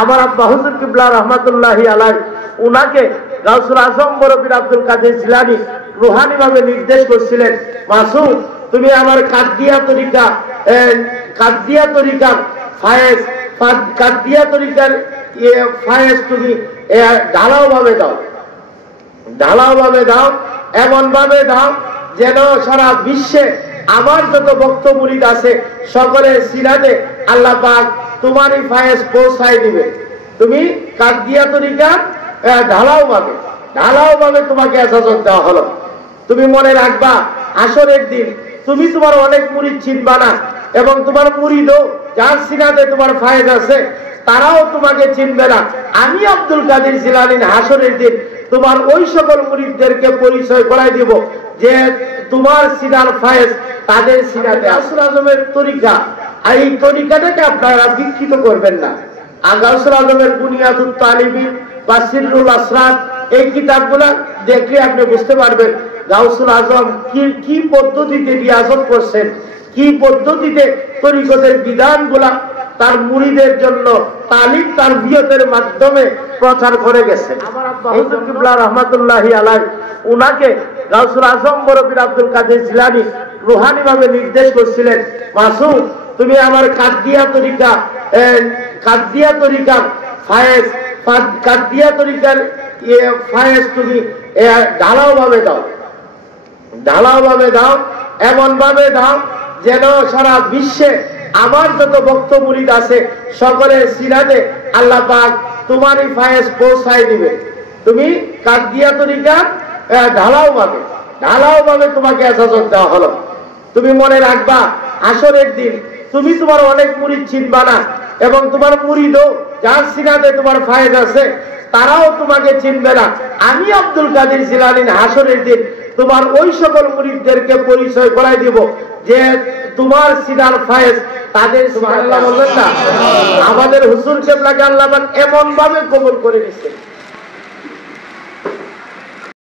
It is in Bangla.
আমার আব্বা হুজুর কিবলা রহমাতুল্লাহি আলাইহি উনাকে গাউসুল আজম বড় পীর আব্দুল কাদের জিলানী রুহানি ভাবে নির্দেশ করছিলেন, মাসুদ তুমি আমার কাদিয়া তরিকার ফায়েজ তুমি ঢালাও ভাবে দাও, এমন ভাবে দাও যেন সারা বিশ্বে আমার যত ভক্ত মুরিদ আছে সকলের সিরাতে আল্লাহ পাক তোমারই ফায়েজ পৌঁছায় দিবে। তুমি কাদিয়া তরিকার ঢালাও ভাবে তোমাকে ইজাজত দেওয়া হলো। তুমি মনে রাখবা আসরের দিন তুমি তোমার অনেক মুরিদ চিনবা না, এবং তোমার মুরিদও যার সিনাতে তোমার ফায়েজ আছে তারাও তোমাকে চিনবে না। আমি আব্দুল কাদের জিলানী হাসরের দিন তোমার ওই সকল মুরিদদেরকে পরিচয় করাই দিব যে তোমার সিনার ফায়েজ তাদের সিনাতে। গাউসুল আজমের তরিকা, এই তরিকাটাকে আপনারা বিকৃত করবেন না। আর গাউসুল আজমের বুনিয়াদুত তালিবিন বা সিররুল আসরার এই কিতাবগুলা দেখলে আপনি বুঝতে পারবেন গাউসুল আজম কি পদ্ধতিতে রিয়াজত করছেন, কি পদ্ধতিতে তরিকতের বিধানগুলা তার মুরিদের জন্য তালিম তারবিয়তের মাধ্যমে প্রচার করে গেছেন। আমার আব্বা হুজুর কিবলা রহমাতুল্লাহি আলাইহি উনাকে গাউসুল আজম বড় পীর আব্দুল কাদের জিলানী রুহানি ভাবে নির্দেশ করছিলেন, মাসুদ তুমি আমার কাদিয়া তরিকার ফায়েজ তুমি ঢালাও ভাবে দাও, এমন ভাবে দাও যেন সারা বিশ্বে আমার যত ভক্ত মুরিদ আছে সকলের সিরাতে আল্লাহ পাক তোমারই ফায়েজ পৌঁছায় দিবে। তুমি কাদিয়া তরিকার ঢালাও ভাবে তোমাকে ইজাজত দেওয়া হলো। তুমি মনে রাখবা আসরের দিন তুমি তোমার অনেক মুরিদ চিনবা না, এবং তোমার মুরিদও যার সিনাতে তোমার ফায়েজ আছে তারাও তোমাকে চিনবে না। আমি আব্দুল কাদের জিলানী হাসরের দিন তোমার ওই সকল মুরিদদেরকে পরিচয় করাই দিব যে তোমার সিনার ফায়েজ তাদের। সুবহানাল্লাহ বললেন না? আমাদের হুজুর কেবলাকে আল্লাহ এমন ভাবে কবুল করে নিয়েছে।